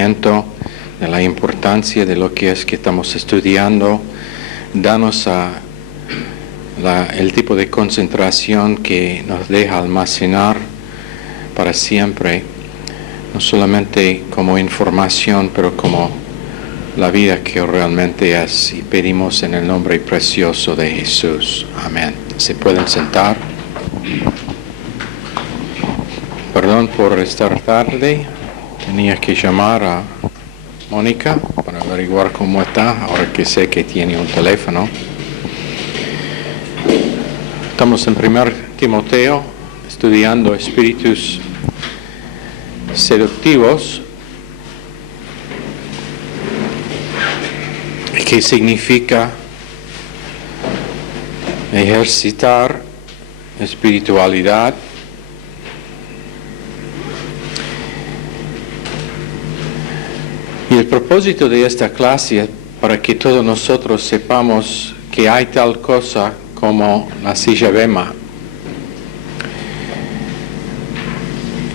conocimiento de la importancia de lo que es que estamos estudiando. Danos el tipo de concentración que nos deja almacenar para siempre, no solamente como información, pero como la vida que realmente es. Y pedimos en el nombre precioso de Jesús. Amén. ¿Se pueden sentar? Perdón por estar tarde. Tenía que llamar a Mónica para averiguar cómo está, ahora que sé que tiene un teléfono. Estamos en 1 Timoteo estudiando espíritus seductivos. ¿Qué significa ejercitar espiritualidad? Y el propósito de esta clase es para que todos nosotros sepamos que hay tal cosa como la silla Bema,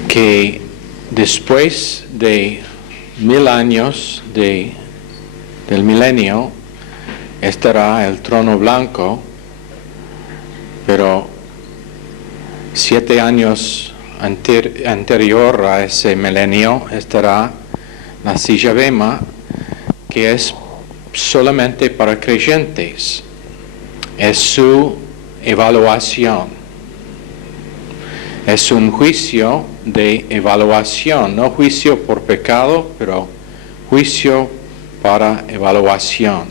que después de 1000 años del milenio estará el trono blanco, pero 7 años anterior a ese milenio estará la silla Bema, que es solamente para creyentes. Es su evaluación. Es un juicio de evaluación, no juicio por pecado, pero juicio para evaluación.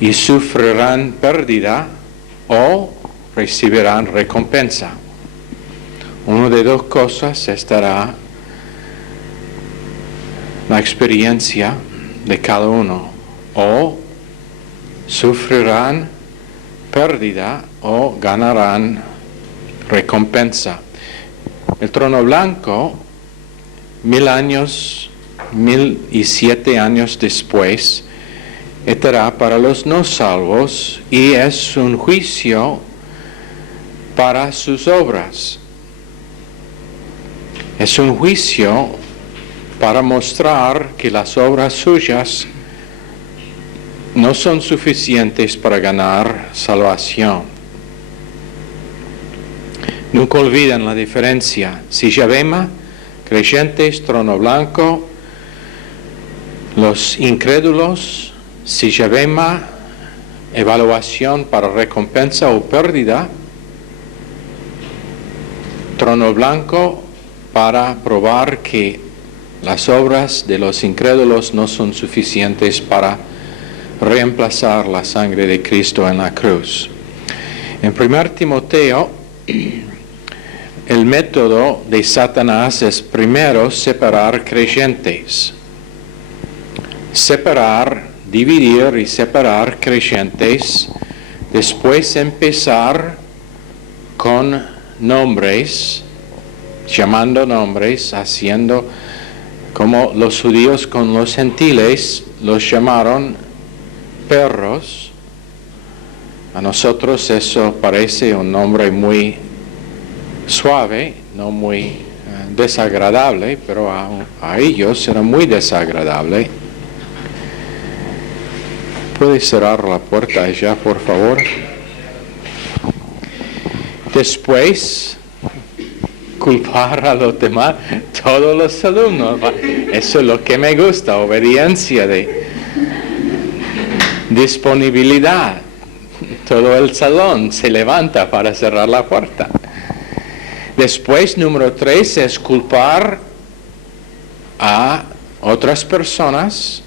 Y sufrirán pérdida o recibirán recompensa. Una de dos cosas estará la experiencia de cada uno. O sufrirán pérdida o ganarán recompensa. El trono blanco, 1007 años después, estará para los no salvos y es un juicio para sus obras. Es un juicio para mostrar que las obras suyas no son suficientes para ganar salvación. Nunca olviden la diferencia. Silla Bema, creyentes, trono blanco, los incrédulos, silla Bema, evaluación para recompensa o pérdida, trono blanco para probar que las obras de los incrédulos no son suficientes para reemplazar la sangre de Cristo en la cruz. En 1 Timoteo, el método de Satanás es primero separar creyentes. Dividir y separar creyentes, después empezar con nombres, llamando nombres, haciendo como los judíos con los gentiles los llamaron perros. A nosotros eso parece un nombre muy suave, no muy desagradable, pero a ellos era muy desagradable. ¿Puede cerrar la puerta allá, por favor? Después, culpar a los demás, todos los alumnos. Eso es lo que me gusta, obediencia, de disponibilidad. Todo el salón se levanta para cerrar la puerta. Después, número 3, es culpar a otras personas.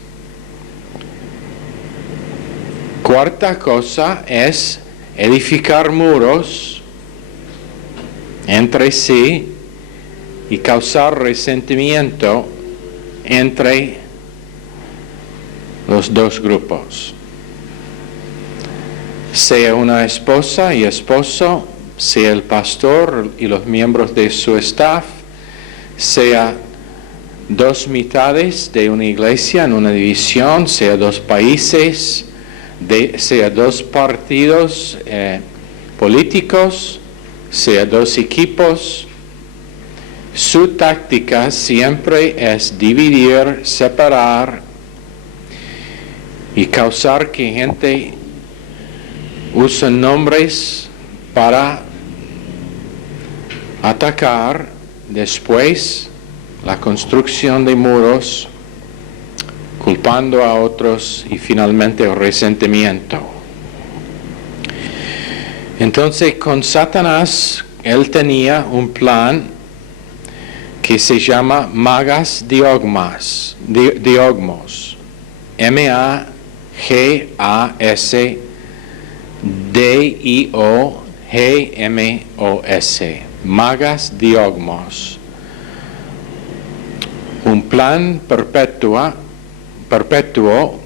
Cuarta cosa es edificar muros entre sí y causar resentimiento entre los dos grupos. Sea una esposa y esposo, sea el pastor y los miembros de su staff, sea dos mitades de una iglesia en una división, sea dos países, sea dos partidos políticos, sea dos equipos, Su táctica siempre es dividir, separar y causar que gente use nombres para atacar, después la construcción de muros, culpando a otros y finalmente el resentimiento. Entonces con Satanás él tenía un plan que se llama Magas Diogmos, M-A-G-A-S-D-I-O-G-M-O-S, Magas Diogmos. Un plan perpetuo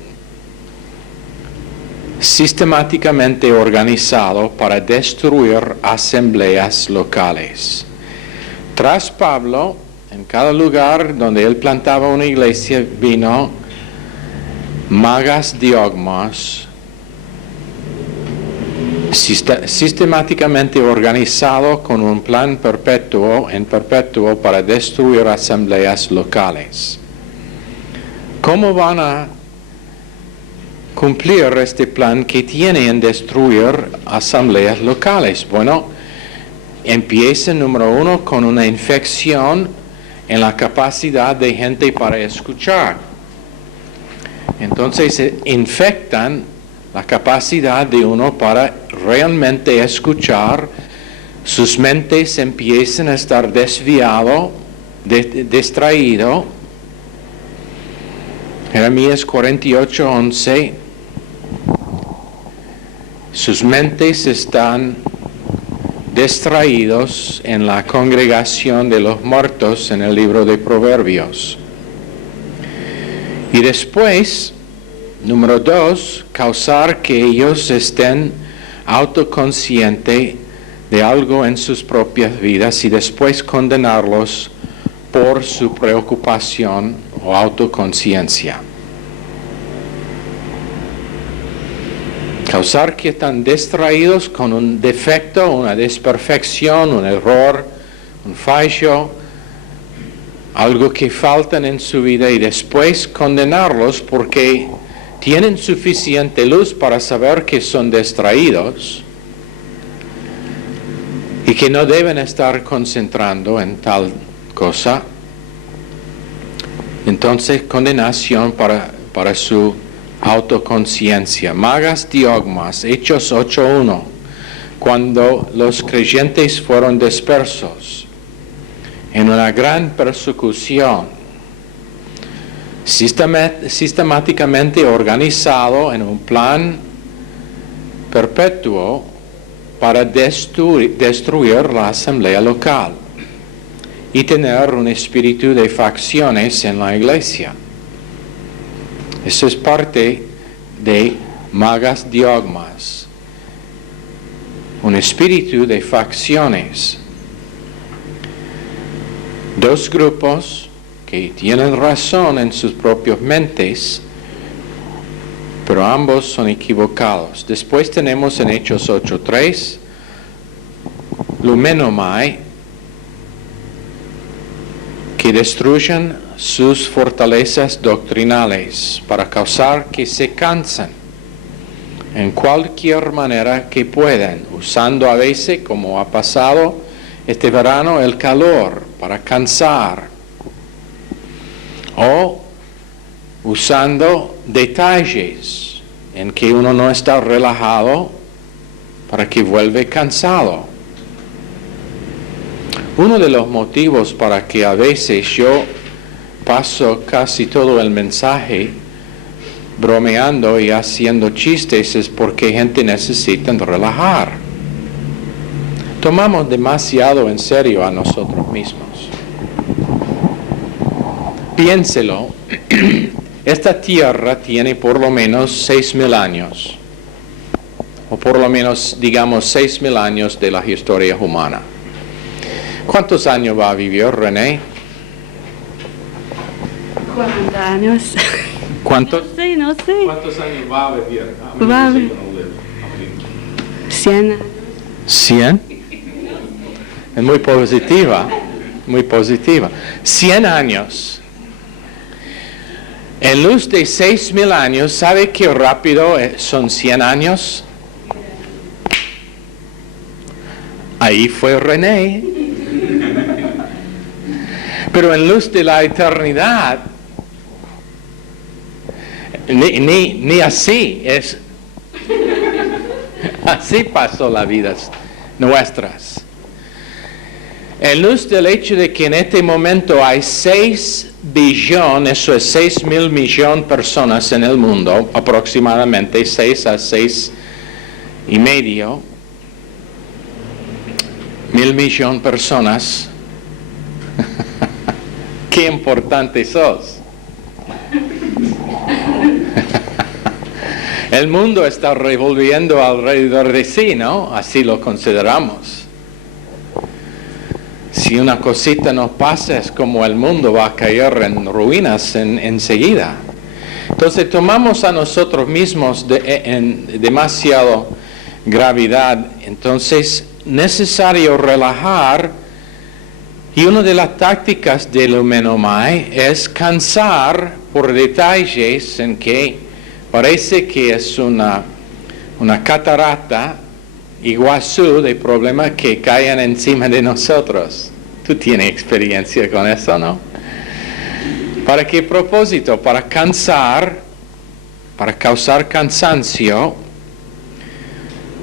sistemáticamente organizado para destruir asambleas locales. Tras Pablo, en cada lugar donde él plantaba una iglesia, vino Magas Diogmos, sistemáticamente organizado con un plan perpetuo para destruir asambleas locales. ¿Cómo van a cumplir este plan que tiene en destruir asambleas locales? Bueno, empieza número 1 con una infección en la capacidad de gente para escuchar. Entonces se infectan la capacidad de uno para realmente escuchar. Sus mentes empiezan a estar distraído. Jeremías 48:11. Sus mentes están distraídos en la congregación de los muertos en el libro de Proverbios. Y después, número 2, causar que ellos estén autoconscientes de algo en sus propias vidas y después condenarlos por su preocupación o autoconciencia. Causar que están distraídos con un defecto, una desperfección, un error, un fallo, algo que faltan en su vida y después condenarlos porque tienen suficiente luz para saber que son distraídos y que no deben estar concentrando en tal cosa. Entonces, condenación para su autoconciencia. Magas Diogmas, Hechos 8:1, cuando los creyentes fueron dispersos en una gran persecución, sistemáticamente organizado en un plan perpetuo para destruir la asamblea local y tener un espíritu de facciones en la iglesia. Eso es parte de Magas Diogmas, un espíritu de facciones. Dos grupos que tienen razón en sus propias mentes, pero ambos son equivocados. Después tenemos en Hechos 8:3, Lumenomai, que destruyen sus fortalezas doctrinales para causar que se cansen en cualquier manera que puedan, usando a veces, como ha pasado este verano, el calor para cansar, o usando detalles en que uno no está relajado para que vuelva cansado. Uno de los motivos para que a veces yo paso casi todo el mensaje bromeando y haciendo chistes es porque gente necesita relajar. Tomamos demasiado en serio a nosotros mismos. Piénselo, esta tierra tiene por lo menos 6,000 años, o por lo menos digamos 6,000 años de la historia humana. ¿Cuántos años va a vivir René? 40 años. ¿Cuántos? No sé. ¿Cuántos años va a vivir? Va a vivir 100 años. ¿100? Es muy positiva. muy positiva. 100 años. En luz de 6,000 años, ¿sabe qué rápido son 100 años? Ahí fue René. Pero en luz de la eternidad, ni así es. Así pasó las vidas nuestras. En luz del hecho de que en este momento hay 6 billones, eso es 6,000 millones de personas en el mundo, aproximadamente 6 a 6,5 mil millones de personas. Qué importante sos. El mundo está revolviendo alrededor de sí, ¿no? Así lo consideramos. Si una cosita nos pasa, es como el mundo va a caer en ruinas enseguida. Entonces tomamos a nosotros mismos en demasiado gravedad. Entonces, necesario relajar. Y una de las tácticas del Humenomai es cansar por detalles en que parece que es una catarata Iguazú de problemas que caen encima de nosotros. Tú tienes experiencia con eso, ¿no? ¿Para qué propósito? Para cansar, para causar cansancio,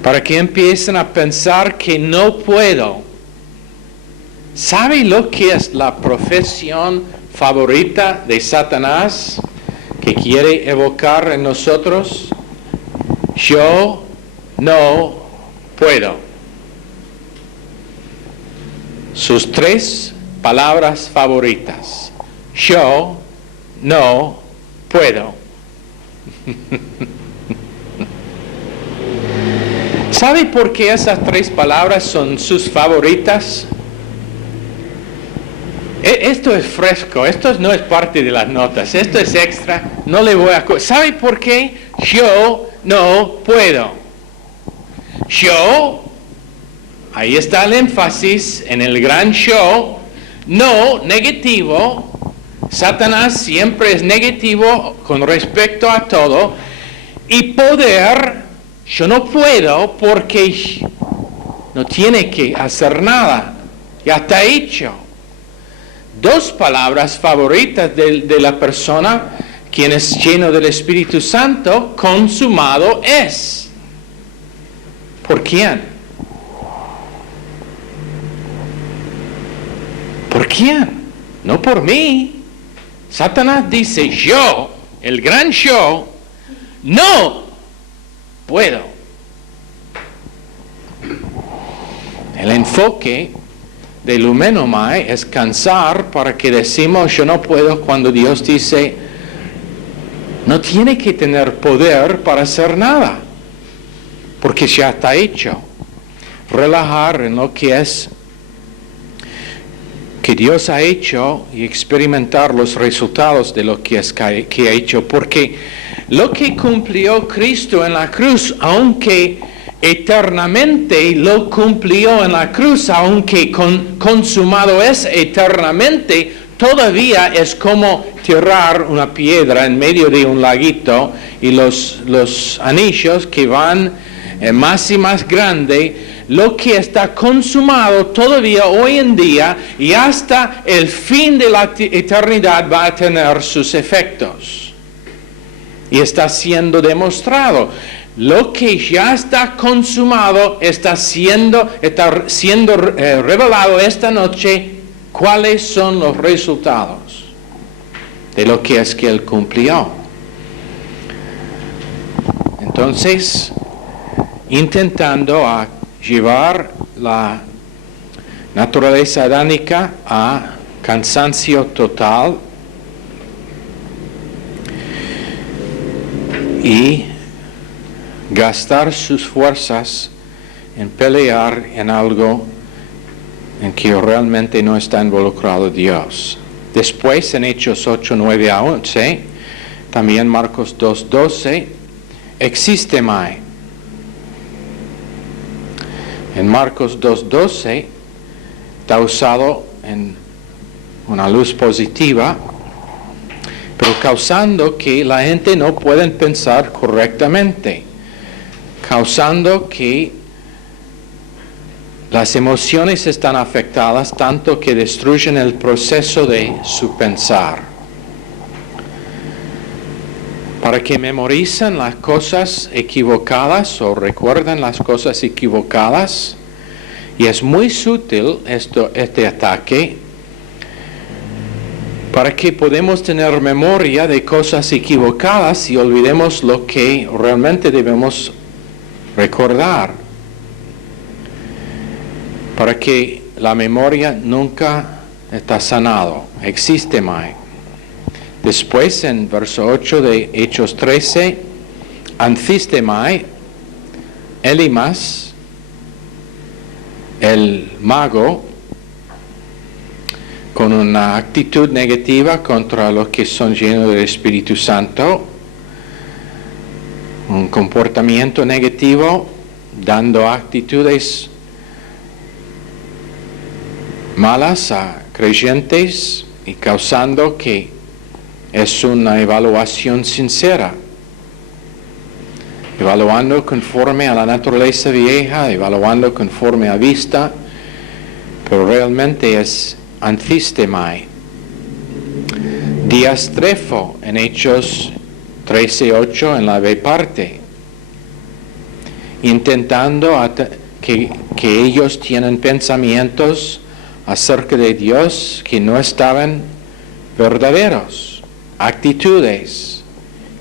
para que empiecen a pensar que no puedo. ¿Sabe lo que es la profesión favorita de Satanás que quiere evocar en nosotros? Yo no puedo. Sus 3 palabras favoritas. Yo no puedo. ¿Sabe por qué esas 3 palabras son sus favoritas? Esto es fresco, esto no es parte de las notas, esto es extra, no le voy a... ¿Sabe por qué? Yo no puedo. Yo, ahí está el énfasis en el gran yo, no negativo. Satanás siempre es negativo con respecto a todo. Y poder, yo no puedo porque no tiene que hacer nada, ya está hecho. 2 palabras favoritas de la persona, quien es lleno del Espíritu Santo, consumado es. ¿Por quién? ¿Por quién? No por mí. Satanás dice, yo, el gran yo, no puedo. El enfoque del Humenomai es cansar para que decimos yo no puedo cuando Dios dice no tiene que tener poder para hacer nada porque ya está hecho. Relajar en lo que es que Dios ha hecho y experimentar los resultados de lo que ha hecho, porque lo que cumplió Cristo en la cruz, aunque eternamente lo cumplió en la cruz, aunque consumado es eternamente, todavía es como tirar una piedra en medio de un laguito y los anillos que van más y más grande. Lo que está consumado todavía hoy en día y hasta el fin de la eternidad va a tener sus efectos. Y está siendo demostrado. Lo que ya está consumado está siendo revelado esta noche. ¿Cuáles son los resultados de lo que es que Él cumplió? Entonces, intentando llevar la naturaleza adánica a cansancio total y gastar sus fuerzas en pelear en algo en que realmente no está involucrado Dios. Después en Hechos 8, 9 a 11, también Marcos 2, 12, existe más. En Marcos 2, 12 está usado en una luz positiva, pero causando que la gente no pueda pensar correctamente, causando que las emociones están afectadas tanto que destruyen el proceso de su pensar. Para que memoricen las cosas equivocadas o recuerden las cosas equivocadas, y es muy sutil este ataque, para que podamos tener memoria de cosas equivocadas y olvidemos lo que realmente debemos recordar. Para que la memoria nunca está sanado, existe más. Después, en verso 8 de Hechos 13, Ancistemai, Elimas, el mago, con una actitud negativa contra los que son llenos del Espíritu Santo, un comportamiento negativo, dando actitudes malas a creyentes y causando que es una evaluación sincera, evaluando conforme a la naturaleza vieja, evaluando conforme a vista, pero realmente es Ancistemai. Diastrefo en Hechos 13:8 en la B parte, intentando que ellos tienen pensamientos acerca de Dios que no estaban verdaderos, actitudes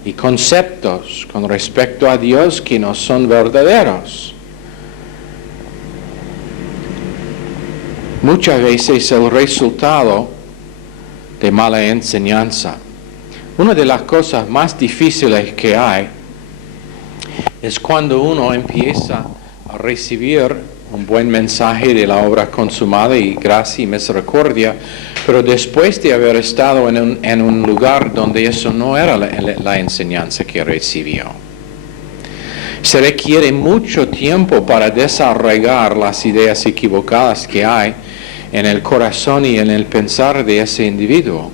y conceptos con respecto a Dios que no son verdaderos. Muchas veces el resultado de mala enseñanza. Una de las cosas más difíciles que hay es cuando uno empieza a recibir un buen mensaje de la obra consumada y gracia y misericordia, pero después de haber estado en un lugar donde eso no era la enseñanza que recibió. Se requiere mucho tiempo para desarraigar las ideas equivocadas que hay en el corazón y en el pensar de ese individuo.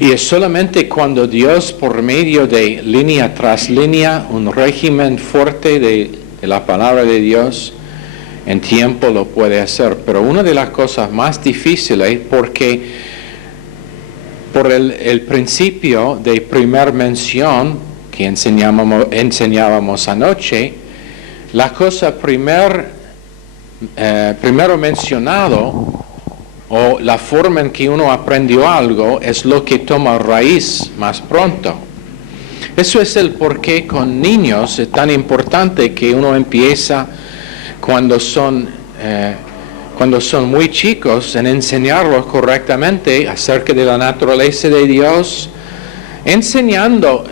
Y es solamente cuando Dios, por medio de línea tras línea, un régimen fuerte de la palabra de Dios, en tiempo lo puede hacer. Pero una de las cosas más difíciles, porque por el principio de primer mención que enseñábamos anoche, la cosa primero mencionado, o la forma en que uno aprendió algo, es lo que toma raíz más pronto. Eso es el porqué con niños es tan importante que uno empieza cuando son muy chicos en enseñarlos correctamente acerca de la naturaleza de Dios, enseñando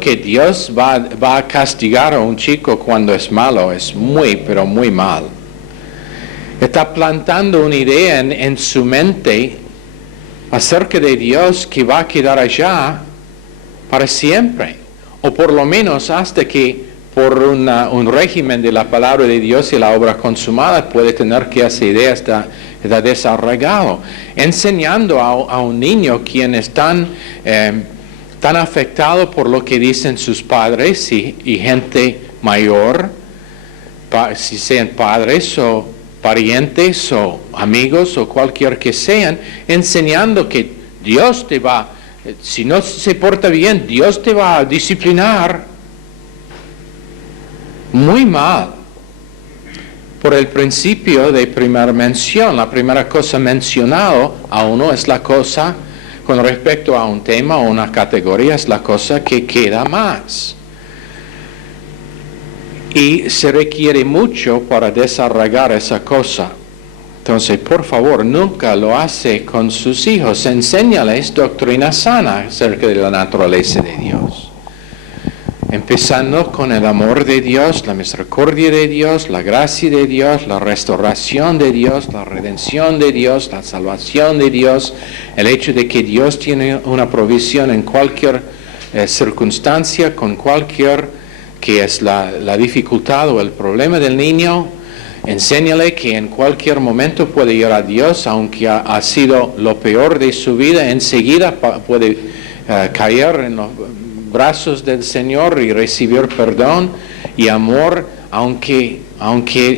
que Dios va a castigar a un chico cuando es malo, es muy, pero muy mal. Está plantando una idea en su mente acerca de Dios que va a quedar allá para siempre, o por lo menos hasta que por un régimen de la palabra de Dios y la obra consumada puede tener que esa idea está desarraigado, enseñando a un niño quien es tan afectado por lo que dicen sus padres y gente mayor, si sean padres o parientes o amigos o cualquier que sean, enseñando que Dios te va, si no se porta bien, Dios te va a disciplinar muy mal. Por el principio de primera mención, la primera cosa mencionada a uno es la cosa, con respecto a un tema o una categoría, es la cosa que queda más. Y se requiere mucho para desarraigar esa cosa. Entonces, por favor, nunca lo hace con sus hijos. Enséñales doctrina sana acerca de la naturaleza de Dios. Empezando con el amor de Dios, la misericordia de Dios, la gracia de Dios, la restauración de Dios, la redención de Dios, la salvación de Dios, el hecho de que Dios tiene una provisión en cualquier circunstancia, con cualquier que es la dificultad o el problema del niño, Enséñale que en cualquier momento puede ir a Dios, aunque ha sido lo peor de su vida, enseguida puede caer en los brazos del Señor y recibir perdón y amor, aunque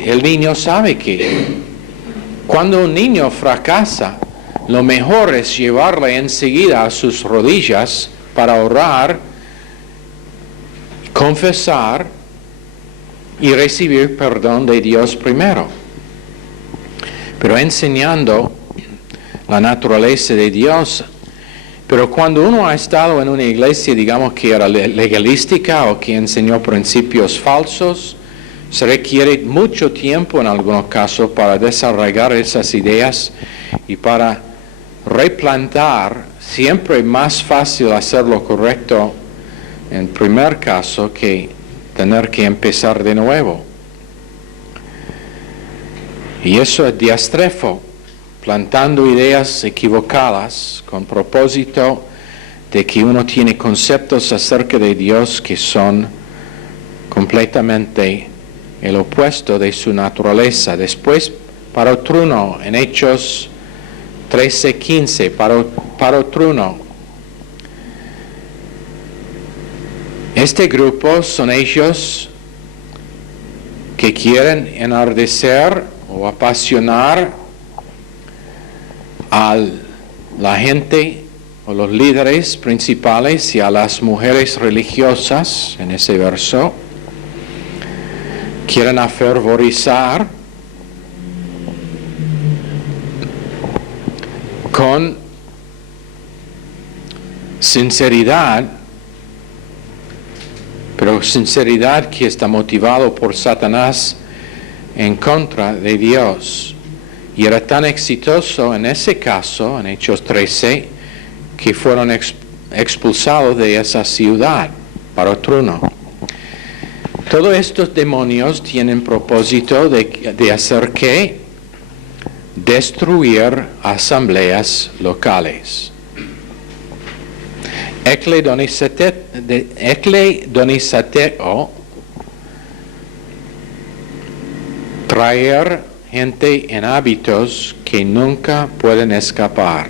el niño sabe que cuando un niño fracasa, lo mejor es llevarle enseguida a sus rodillas para orar, confesar y recibir perdón de Dios primero. Pero enseñando la naturaleza de Dios. Pero cuando uno ha estado en una iglesia, digamos que era legalística o que enseñó principios falsos, se requiere mucho tiempo en algunos casos para desarrollar esas ideas y para replantar. Siempre es más fácil hacer lo correcto en primer caso que tener que empezar de nuevo. Y eso es diastrefo, plantando ideas equivocadas con propósito de que uno tiene conceptos acerca de Dios que son completamente el opuesto de su naturaleza. Después, parotruno, en Hechos 13:15, parotruno. Este grupo son ellos que quieren enardecer o apasionar a la gente o los líderes principales y a las mujeres religiosas, en ese verso. Quieren afervorizar con sinceridad, pero sinceridad que está motivado por Satanás en contra de Dios. Y era tan exitoso en ese caso, en Hechos 13, que fueron expulsados de esa ciudad, parotruno. Todos estos demonios tienen propósito de hacer ¿qué? Destruir asambleas locales. Ekledonizateo, traer gente en hábitos que nunca pueden escapar.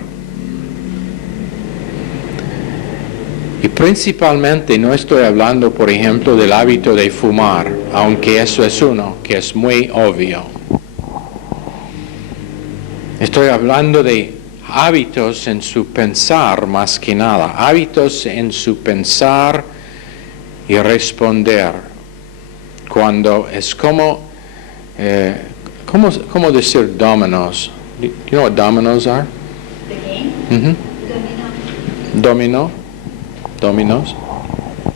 Y principalmente no estoy hablando, por ejemplo, del hábito de fumar, aunque eso es uno que es muy obvio. Estoy hablando de hábitos en su pensar más que nada, hábitos en su pensar y responder. Cuando es como, ¿cómo decir dominoes? Do you know what dominoes are? The game? Mm-hmm. Domino. Dominos.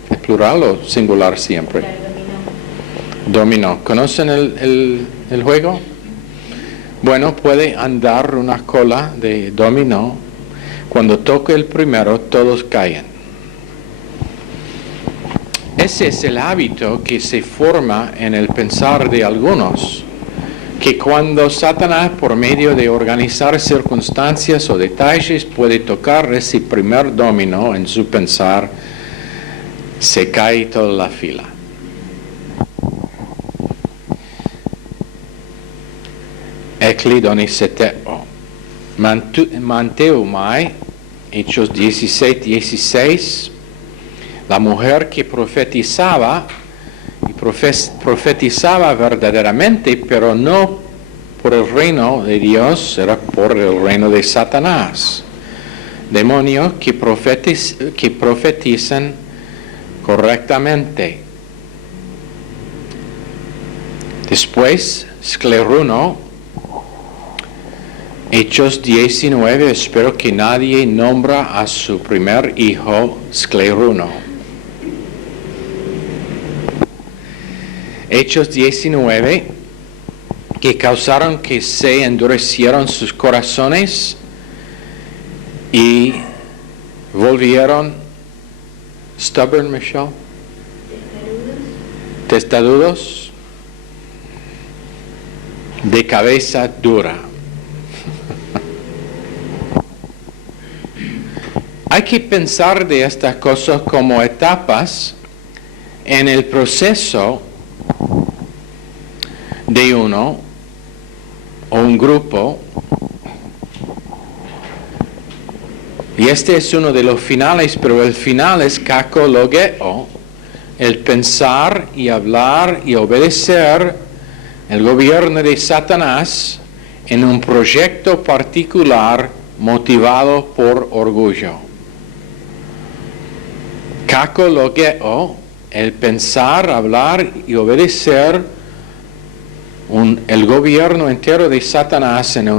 ¿Es plural o singular siempre? Claro, dominó. Dominó. ¿Conocen el juego? Bueno, puede andar una cola de dominó. Cuando toque el primero, todos caen. Ese es el hábito que se forma en el pensar de algunos, que cuando Satanás, por medio de organizar circunstancias o detalles, puede tocar ese primer dominó en su pensar, se cae toda la fila. Eklidoniseteo. Manteumai, Hechos 16:16, la mujer que profetizaba, y profetizaba verdaderamente, pero no por el reino de Dios, era por el reino de Satanás. Demonios que profetizan correctamente. Después, scleruno, Hechos 19, espero que nadie nombra a su primer hijo scleruno. Hechos 19, que causaron que se endurecieron sus corazones y volvieron stubborn, Michelle, testarudos, de cabeza dura. Hay que pensar de estas cosas como etapas en el proceso de uno o un grupo. Y este es uno de los finales, pero el final es kakologeo, el pensar y hablar y obedecer el gobierno de Satanás en un proyecto particular motivado por orgullo. Kakologeo, el pensar, hablar y obedecer el gobierno entero de Satanás en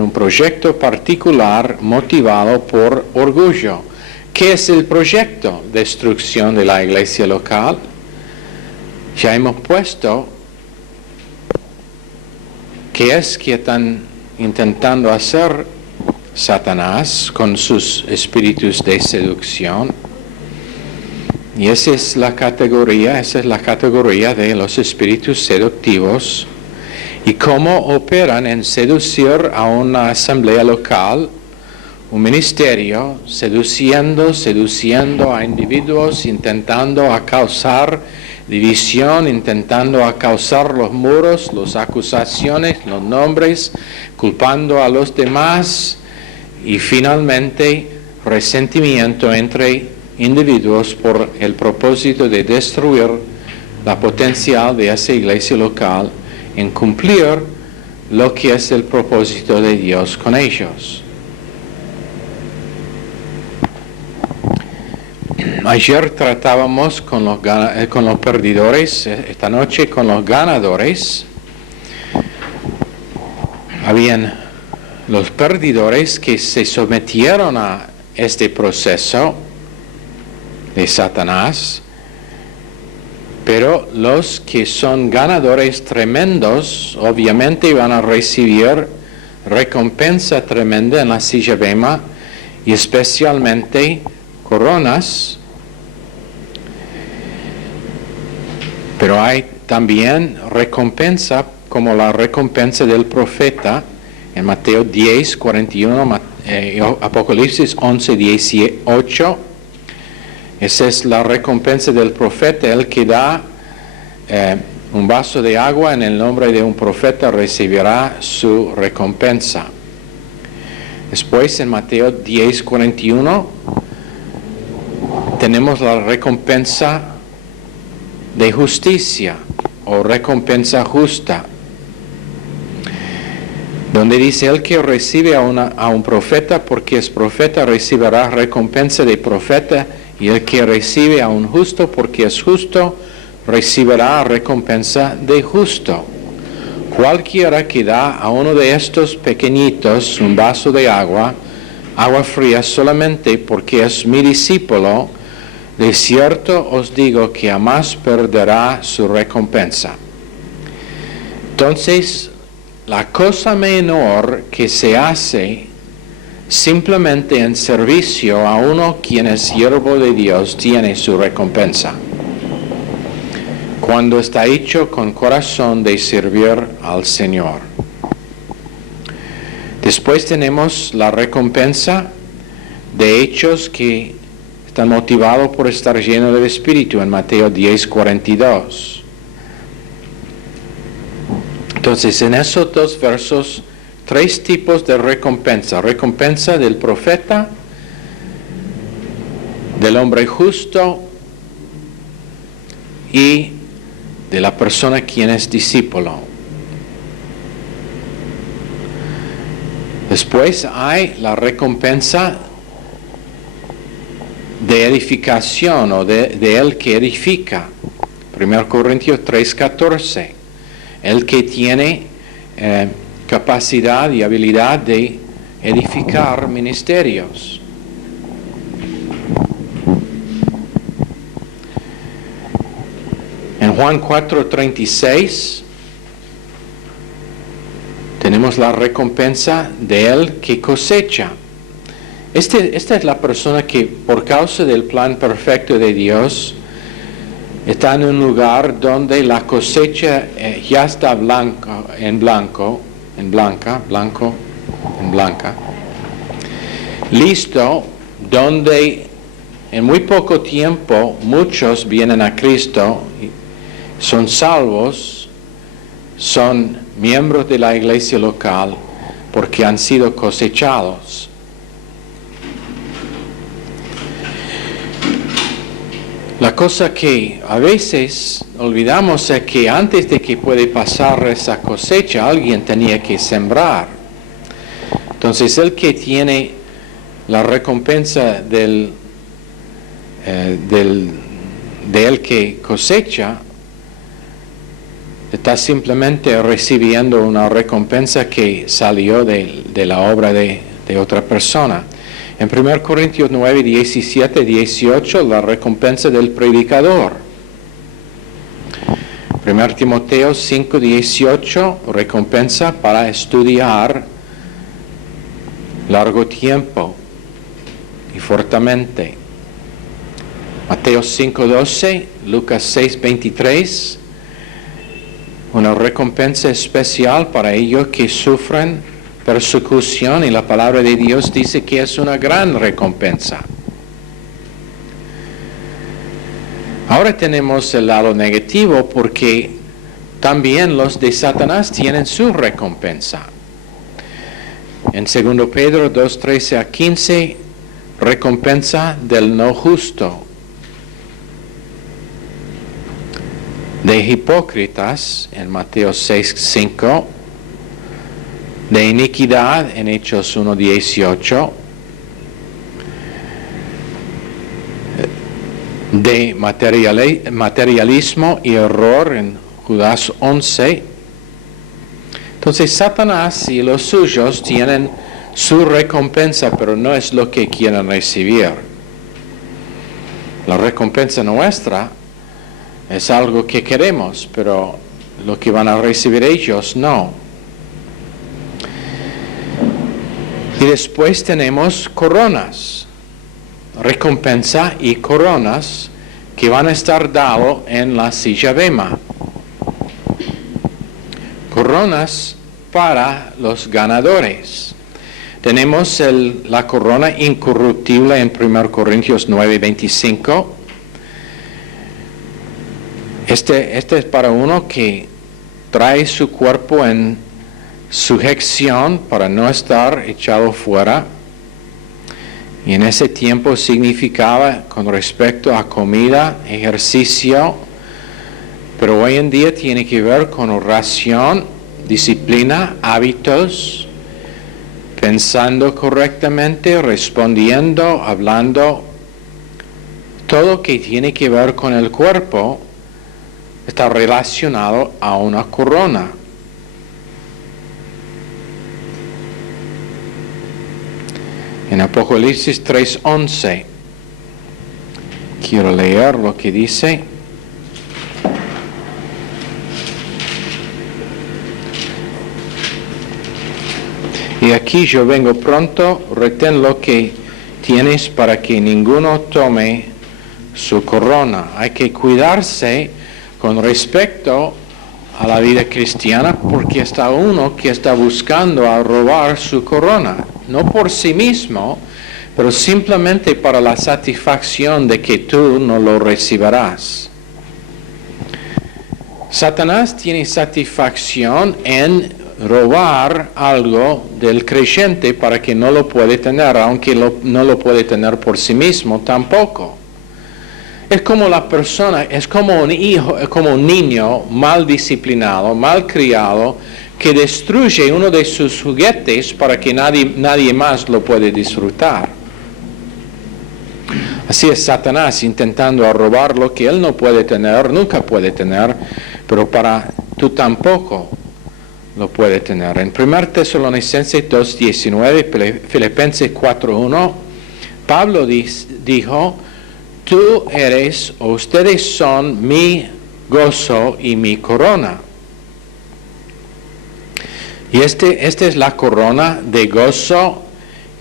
un proyecto particular motivado por orgullo. ¿Qué es el proyecto? Destrucción de la iglesia local. Ya hemos puesto qué es que están intentando hacer Satanás con sus espíritus de seducción. Y esa es la categoría de los espíritus seductivos. Y cómo operan en seducir a una asamblea local, un ministerio, seduciendo a individuos, intentando causar división, intentando causar los muros, las acusaciones, los nombres, culpando a los demás y finalmente resentimiento entre individuos por el propósito de destruir la potencial de esa iglesia local en cumplir lo que es el propósito de Dios con ellos. Ayer tratábamos con los perdidores, esta noche con los ganadores. Habían los perdidores que se sometieron a este proceso de Satanás, pero los que son ganadores tremendos obviamente van a recibir recompensa tremenda en la silla bema y especialmente coronas. Pero hay también recompensa como la recompensa del profeta en Mateo 10, 41, Apocalipsis 11, 18. Esa es la recompensa del profeta, el que da un vaso de agua en el nombre de un profeta recibirá su recompensa. Después en Mateo 10, 41 tenemos la recompensa de justicia o recompensa justa, donde dice el que recibe a un profeta porque es profeta recibirá recompensa de profeta, y el que recibe a un justo porque es justo recibirá recompensa de justo. Cualquiera que da a uno de estos pequeñitos un vaso de agua fría solamente porque es mi discípulo, de cierto os digo que jamás perderá su recompensa. Entonces, la cosa menor que se hace simplemente en servicio a uno quien es siervo de Dios tiene su recompensa, cuando está hecho con corazón de servir al Señor. Después tenemos la recompensa de hechos que están motivados por estar lleno del Espíritu en Mateo 10, 42. Entonces, en esos dos versos, tres tipos de recompensa. Recompensa del profeta, del hombre justo y de la persona quien es discípulo. Después hay la recompensa de edificación o de el que edifica. 1 Corintios 3:14. El que tiene capacidad y habilidad de edificar ministerios. En Juan 4:36 tenemos la recompensa de él que cosecha. Esta es la persona que por causa del plan perfecto de Dios está en un lugar donde la cosecha ya está blanca, listo, donde en muy poco tiempo muchos vienen a Cristo, son salvos, son miembros de la iglesia local, porque han sido cosechados. La cosa que a veces olvidamos es que antes de que puede pasar esa cosecha, alguien tenía que sembrar. Entonces, el que tiene la recompensa del que cosecha, está simplemente recibiendo una recompensa que salió de la obra de otra persona. En 1 Corintios 9, 17, 18, la recompensa del predicador. 1 Timoteo 5, 18, recompensa para estudiar largo tiempo y fuertemente. Mateo 5, 12, Lucas 6, 23, una recompensa especial para ellos que sufren persecución, y la palabra de Dios dice que es una gran recompensa. Ahora tenemos el lado negativo, porque también los de Satanás tienen su recompensa. En 2 Pedro 2, 13 a 15, recompensa del no justo, de hipócritas en Mateo 6, 5, de iniquidad en Hechos 1, 18, de materialismo y error en Judas 11. Entonces Satanás y los suyos tienen su recompensa, pero no es lo que quieren recibir. La recompensa nuestra es algo que queremos, pero lo que van a recibir ellos no. Y después tenemos coronas, recompensa y coronas que van a estar dados en la silla bema. Coronas para los ganadores. Tenemos la corona incorruptible en 1 Corintios 9, 25. Este es para uno que trae su cuerpo en sujeción para no estar echado fuera. Y en ese tiempo significaba con respecto a comida, ejercicio, pero hoy en día tiene que ver con oración, disciplina, hábitos, pensando correctamente, respondiendo, hablando. Todo que tiene que ver con el cuerpo está relacionado a una corona. En Apocalipsis 3:11, quiero leer lo que dice. Y aquí yo vengo pronto, retén lo que tienes para que ninguno tome su corona. Hay que cuidarse con respecto a la vida cristiana, porque está uno que está buscando a robar su corona, no por sí mismo, pero simplemente para la satisfacción de que tú no lo recibirás. Satanás tiene satisfacción en robar algo del creyente para que no lo puede tener, aunque no lo puede tener por sí mismo tampoco. Es como la persona, es como un hijo, es como un niño mal disciplinado, mal criado, que destruye uno de sus juguetes para que nadie más lo puede disfrutar. Así es Satanás intentando robar lo que él no puede tener, nunca puede tener, pero para tú tampoco lo puede tener. En 1 Tesalonicenses 2:19, Filipenses 4:1, Pablo dijo: tú eres, o ustedes son mi gozo y mi corona. Y esta es la corona de gozo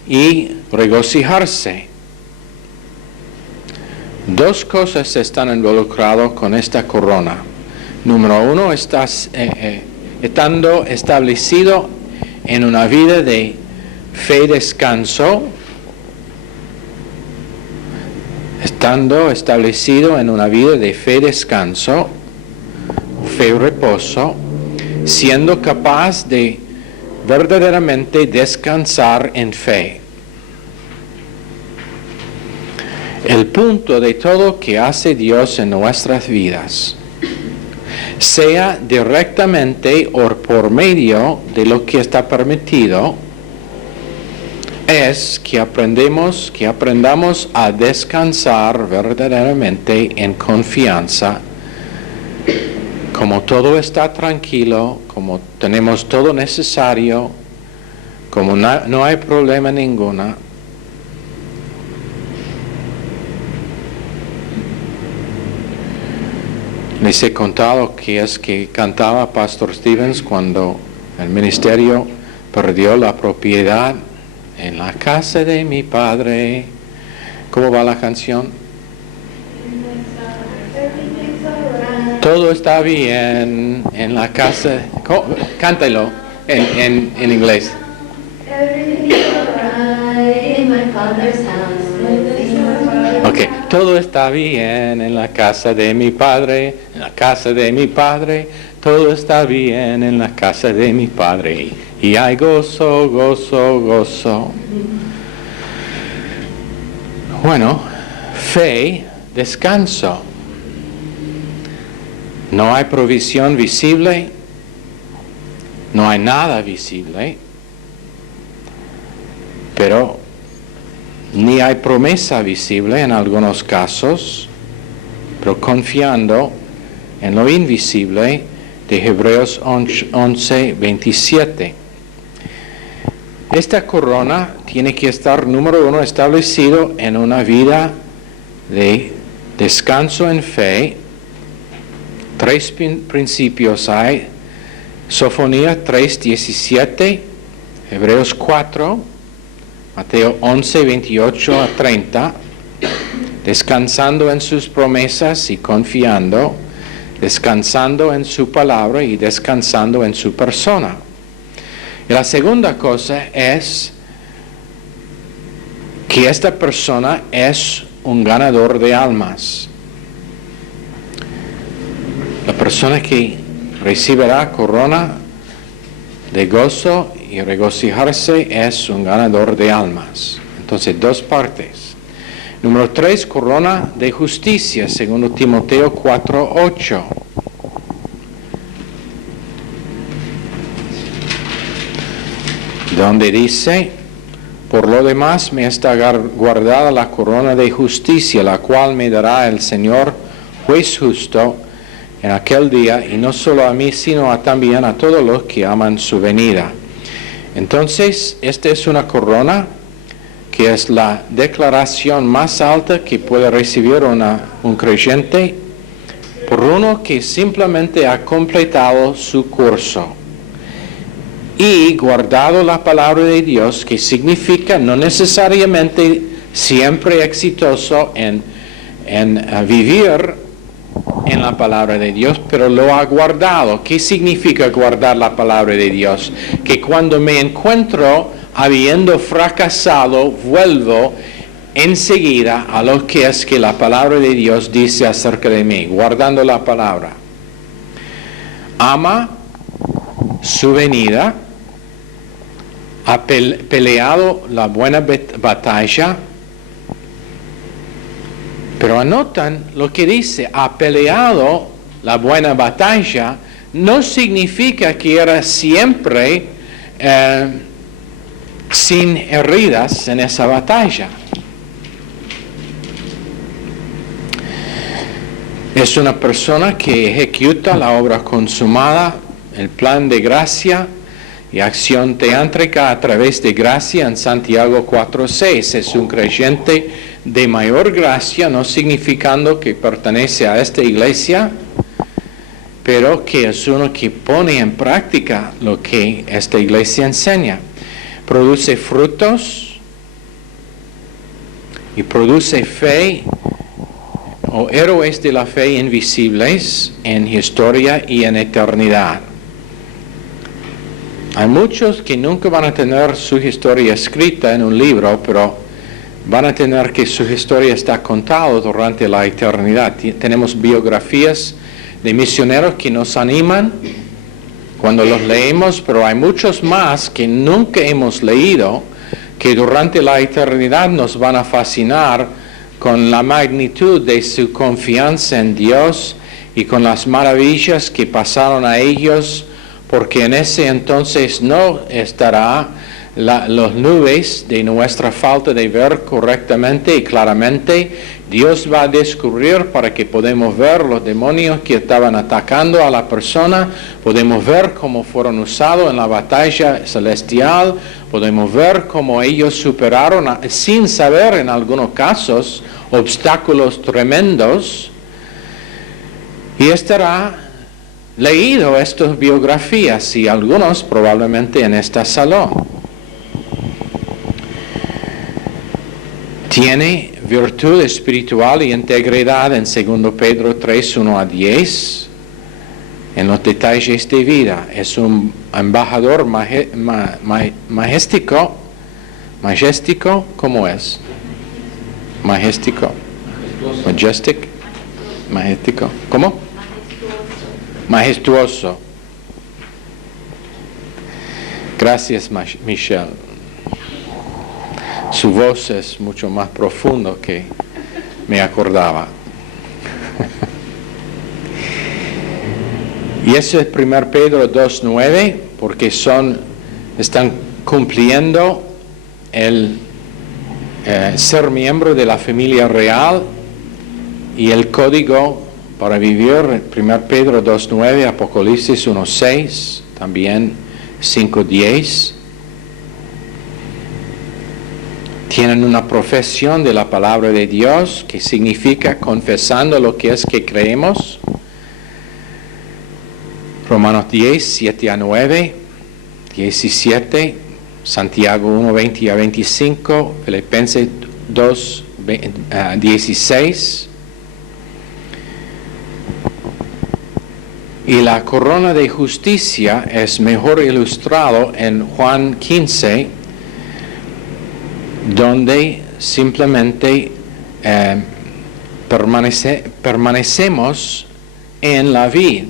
y regocijarse. Dos cosas están involucradas con esta corona. Número uno, estando establecido en una vida de fe y descanso. Estando establecido en una vida de fe y descanso, fe y reposo. siendo capaz de verdaderamente descansar en fe. El punto de todo que hace Dios en nuestras vidas, sea directamente o por medio de lo que está permitido, es que aprendamos a descansar verdaderamente en confianza, como todo está tranquilo, como tenemos todo necesario, como no hay problema ninguno. Les he contado que es que cantaba Pastor Stevens cuando el ministerio perdió la propiedad en la casa de mi padre. ¿Cómo va la canción? Todo está bien en la casa. Cántalo en inglés. Ok, todo está bien en la casa de mi padre, en la casa de mi padre, todo está bien en la casa de mi padre, y hay gozo, gozo, gozo. Bueno, fe, descanso. No hay provisión visible, no hay nada visible, pero ni hay promesa visible en algunos casos, pero confiando en lo invisible de Hebreos 11, 27. Esta corona tiene que estar, número uno, establecido en una vida de descanso en fe. 3 principios hay: Sofonías 3:17, Hebreos 4, Mateo 11, 28 a 30, descansando en sus promesas y confiando, descansando en su palabra y descansando en su persona. Y la segunda cosa es que esta persona es un ganador de almas. La persona que recibirá corona de gozo y regocijarse es un ganador de almas. Entonces, dos partes. Número 3, corona de justicia, segundo Timoteo 4:8. Donde dice: por lo demás me está guardada la corona de justicia, la cual me dará el Señor, juez justo, en aquel día, y no solo a mí, sino también a todos los que aman su venida. Entonces, esta es una corona que es la declaración más alta que puede recibir un creyente por uno que simplemente ha completado su curso y guardado la palabra de Dios, que significa no necesariamente siempre exitoso en vivir en la palabra de Dios, pero lo ha guardado. ¿Qué significa guardar la palabra de Dios? Que cuando me encuentro habiendo fracasado, vuelvo enseguida a lo que es que la palabra de Dios dice acerca de mí, guardando la palabra. Ama su venida, ha peleado la buena batalla. Pero anotan lo que dice: ha peleado la buena batalla. No significa que era siempre sin heridas en esa batalla. Es una persona que ejecuta la obra consumada, el plan de gracia y acción teántrica a través de gracia en Santiago 4:6. Es un creyente de mayor gracia, no significando que pertenece a esta iglesia, pero que es uno que pone en práctica lo que esta iglesia enseña. Produce frutos y produce fe o héroes de la fe invisibles en historia y en eternidad. Hay muchos que nunca van a tener su historia escrita en un libro, pero van a tener que su historia está contada durante la eternidad. Tenemos biografías de misioneros que nos animan cuando los leemos, pero hay muchos más que nunca hemos leído, que durante la eternidad nos van a fascinar con la magnitud de su confianza en Dios y con las maravillas que pasaron a ellos, porque en ese entonces no estará las nubes de nuestra falta de ver correctamente y claramente. Dios va a descubrir para que podamos ver los demonios que estaban atacando a la persona, podemos ver cómo fueron usados en la batalla celestial, podemos ver cómo ellos superaron, sin saber en algunos casos, obstáculos tremendos. Y estará leído estas biografías y algunos probablemente en esta salón. Tiene virtud espiritual y integridad en 2 Pedro 3, 1 a 10, en los detalles de vida. Es un embajador majestático, ¿cómo es? Majestático, majestic, majestático, ¿cómo? Majestuoso. Gracias, Michelle. Su voz es mucho más profundo que me acordaba. Y eso es 1 Pedro 2:9, porque están cumpliendo el ser miembro de la familia real y el código para vivir. 1 Pedro 2:9, Apocalipsis 1:6, también 5:10. Tienen una profesión de la palabra de Dios, que significa confesando lo que es que creemos. Romanos 10, 7 a 9, 17, Santiago 1, 20 a 25, Filipenses 2, 16. Y la corona de justicia es mejor ilustrado en Juan 15, donde simplemente permanecemos en la vid,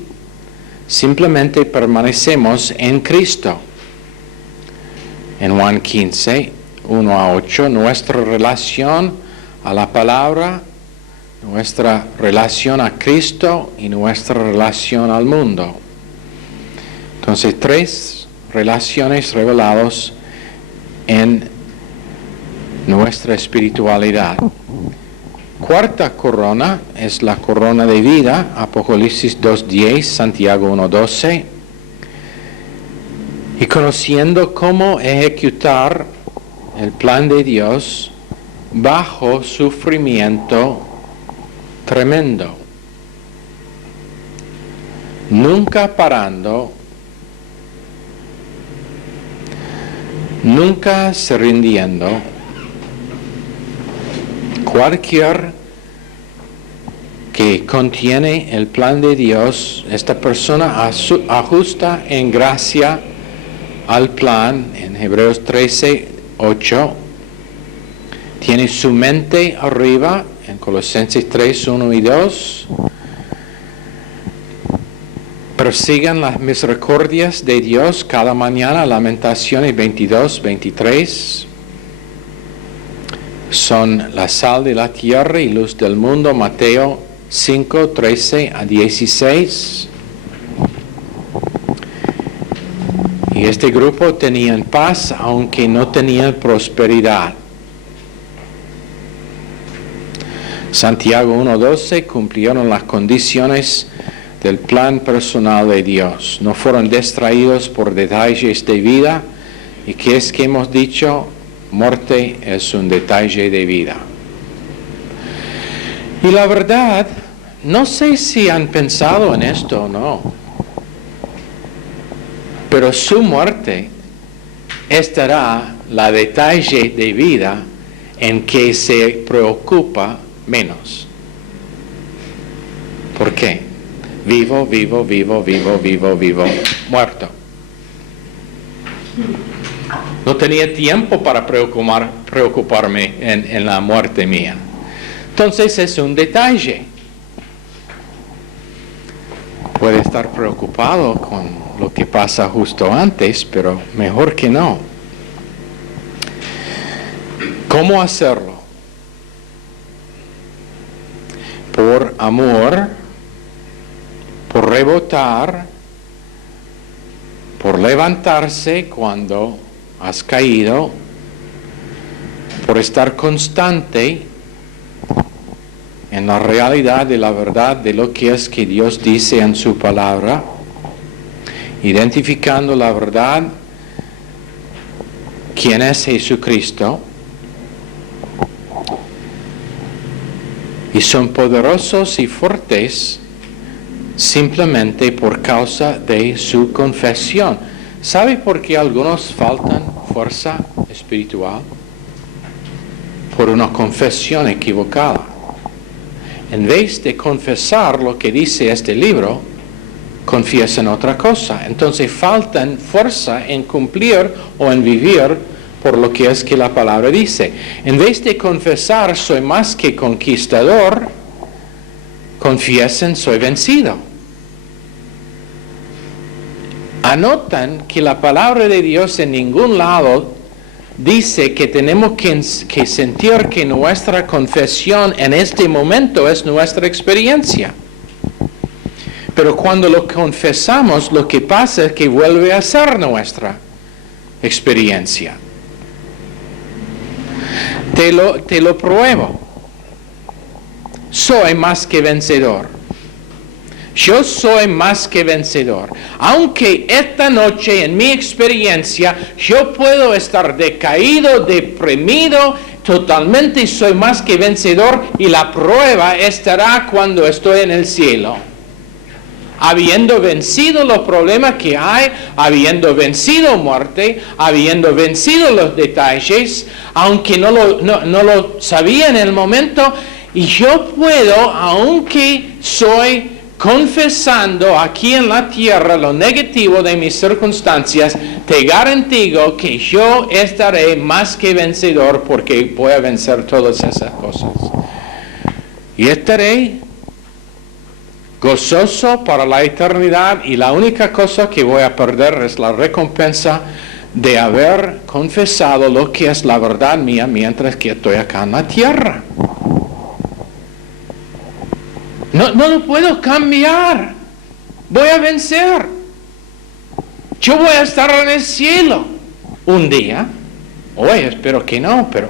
simplemente permanecemos en Cristo. En Juan 15, 1 a 8, nuestra relación a la palabra, nuestra relación a Cristo y nuestra relación al mundo. Entonces, 3 relaciones reveladas en nuestra espiritualidad. Cuarta corona es la corona de vida, Apocalipsis 2:10, Santiago 1:12. Y conociendo cómo ejecutar el plan de Dios bajo sufrimiento tremendo, nunca parando, nunca se rindiendo. Cualquier que contiene el plan de Dios, esta persona ajusta en gracia al plan. En Hebreos 13, 8, tiene su mente arriba, en Colosenses 3, 1 y 2. Persigan las misericordias de Dios cada mañana, Lamentaciones 22, 23. Son la sal de la tierra y luz del mundo, Mateo 5, 13 a 16. Y este grupo tenían paz aunque no tenían prosperidad. Santiago 1:12, cumplieron las condiciones del plan personal de Dios. No fueron distraídos por detalles de vida. ¿Y qué es que hemos dicho? Muerte es un detalle de vida. Y la verdad, no sé si han pensado en esto o no, pero su muerte estará la detalle de vida en que se preocupa menos. ¿Por qué? Vivo, muerto. No tenía tiempo para preocuparme en la muerte mía. Entonces es un detalle. Puedes estar preocupado con lo que pasa justo antes, pero mejor que no. ¿Cómo hacerlo? Por amor, por rebotar, por levantarse cuando has caído, por estar constante en la realidad de la verdad de lo que es que Dios dice en su palabra, identificando la verdad, quién es Jesucristo, y son poderosos y fuertes simplemente por causa de su confesión. ¿Sabe por qué algunos faltan fuerza espiritual? Por una confesión equivocada. En vez de confesar lo que dice este libro, confiesan otra cosa. Entonces faltan fuerza en cumplir o en vivir por lo que es que la palabra dice. En vez de confesar soy más que conquistador, confiesen soy vencido. Anotan que la palabra de Dios en ningún lado dice que tenemos que sentir que nuestra confesión en este momento es nuestra experiencia. Pero cuando lo confesamos, lo que pasa es que vuelve a ser nuestra experiencia. Te lo pruebo. Soy más que vencedor. Yo soy más que vencedor. Aunque esta noche en mi experiencia yo puedo estar decaído, deprimido, totalmente soy más que vencedor y la prueba estará cuando estoy en el cielo. Habiendo vencido los problemas que hay, habiendo vencido muerte, habiendo vencido los detalles, aunque no lo sabía en el momento, y yo puedo, aunque soy confesando aquí en la tierra lo negativo de mis circunstancias, te garantizo que yo estaré más que vencedor porque voy a vencer todas esas cosas. Y estaré gozoso para la eternidad y la única cosa que voy a perder es la recompensa de haber confesado lo que es la verdad mía mientras que estoy acá en la tierra. No lo puedo cambiar. Voy a vencer. Yo voy a estar en el cielo un día. Hoy espero que no, pero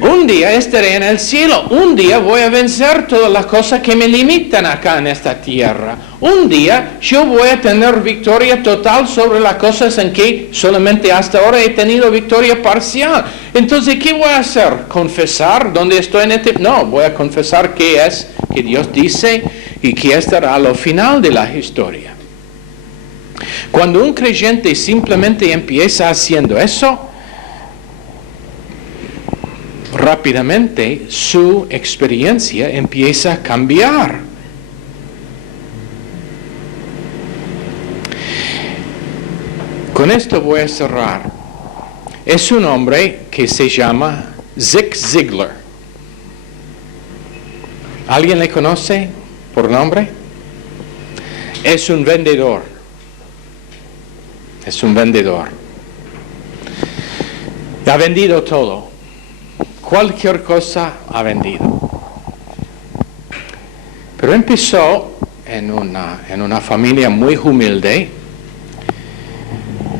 un día estaré en el cielo. Un día voy a vencer todas las cosas que me limitan acá en esta tierra. Un día yo voy a tener victoria total sobre las cosas en que solamente hasta ahora he tenido victoria parcial. Entonces, ¿qué voy a hacer? ¿Confesar dónde estoy en este? No, voy a confesar qué es que Dios dice y que estará a lo final de la historia. Cuando un creyente simplemente empieza haciendo eso, rápidamente su experiencia empieza a cambiar. Con esto voy a cerrar. Es un hombre que se llama Zig Ziglar. ¿Alguien le conoce por nombre? Es un vendedor. Es un vendedor. Ha vendido todo. Cualquier cosa ha vendido. Pero empezó en una familia muy humilde.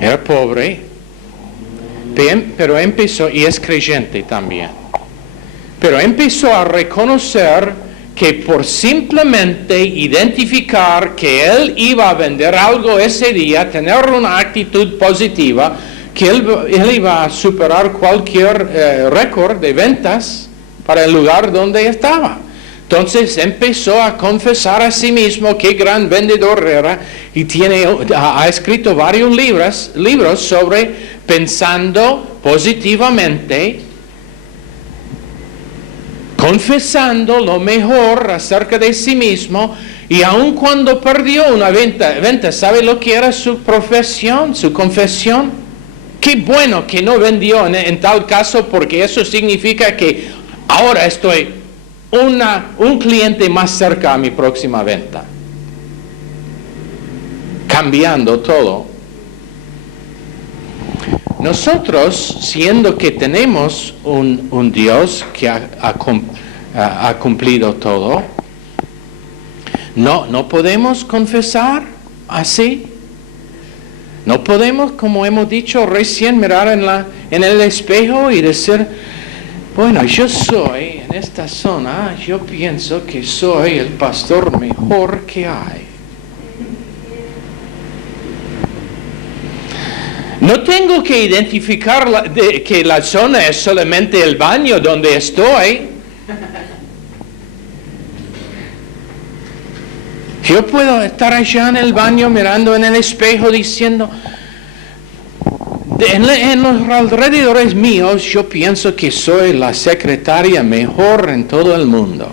Era pobre, pero empezó, y es creyente también, pero empezó a reconocer que por simplemente identificar que él iba a vender algo ese día, tener una actitud positiva, que él iba a superar cualquier récord de ventas para el lugar donde estaba. Entonces empezó a confesar a sí mismo qué gran vendedor era y ha escrito varios libros sobre pensando positivamente, confesando lo mejor acerca de sí mismo, y aun cuando perdió una venta, ¿sabe lo que era su profesión, su confesión? Qué bueno que no vendió en tal caso, porque eso significa que ahora estoy un cliente más cerca a mi próxima venta. cambiando todo. Nosotros, siendo que tenemos un Dios que ha cumplido todo, no podemos confesar así. No podemos, como hemos dicho recién, mirar en el espejo y decir, bueno, yo soy en esta zona, yo pienso que soy el pastor mejor que hay. No tengo que identificar que la zona es solamente el baño donde estoy. Yo puedo estar allá en el baño mirando en el espejo diciendo, en los alrededores míos yo pienso que soy la secretaria mejor en todo el mundo.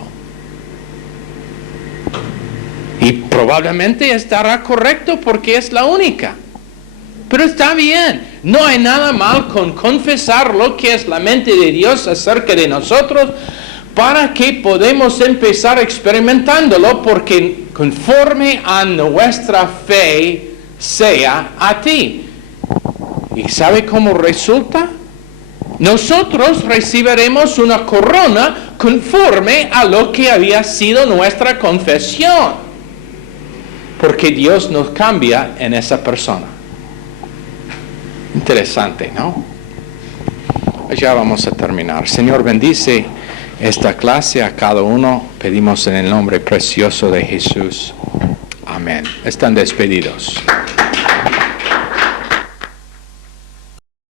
Y probablemente estará correcto porque es la única. Pero está bien, no hay nada mal con confesar lo que es la mente de Dios acerca de nosotros para que podamos empezar experimentándolo, porque conforme a nuestra fe sea a ti. ¿Y sabe cómo resulta? Nosotros recibiremos una corona conforme a lo que había sido nuestra confesión, porque Dios nos cambia en esa persona. Interesante, ¿no? Ya vamos a terminar. Señor, bendice esta clase a cada uno. Pedimos en el nombre precioso de Jesús. Amén. Están despedidos.